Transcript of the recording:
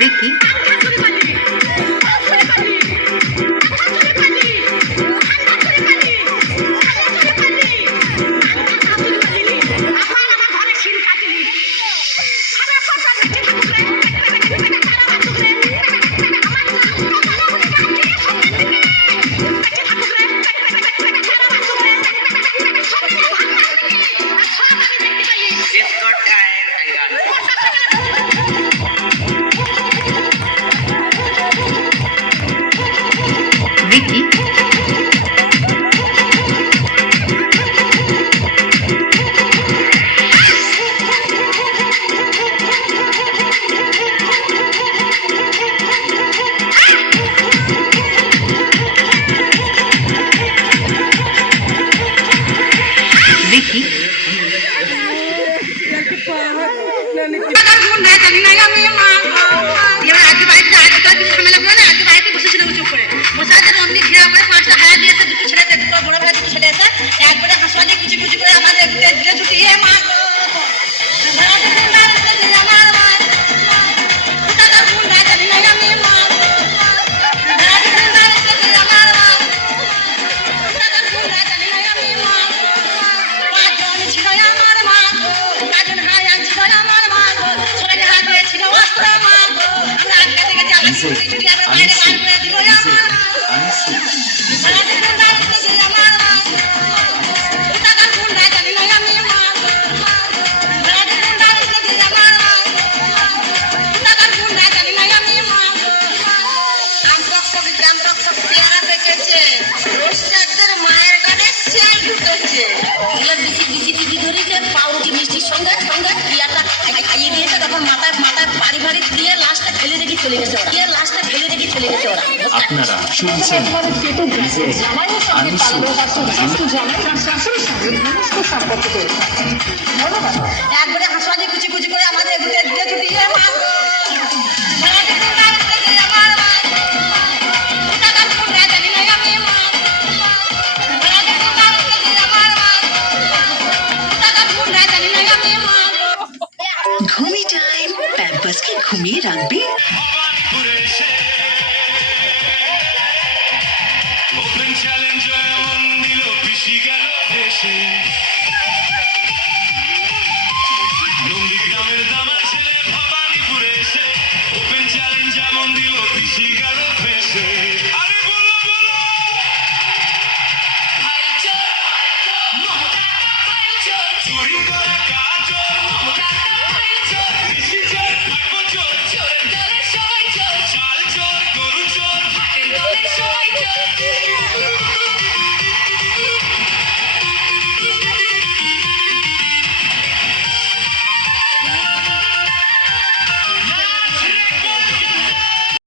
দেখি দেখি দেখি পাউরুটি মিষ্টির সঙ্গে সঙ্গে ইয়াটা খাইয়ে দিয়েছে, তখন মাথায় মাথায় বাড়ি বাড়ি দিয়ে লাশটা ফেলে রেখে চলে গেছে ওরা, দিয়ে লাশটা ফেলে রেখে চলে গেছে ওরা। আপনারা শুনছেন একবারে হাসপাতালে কুচি কুচি করে আমাদের দিয়ে ঘুমি টাইম প্যাম্পাসকে ঘুমিয়ে রাখবে। Open challenge, on the low, she got a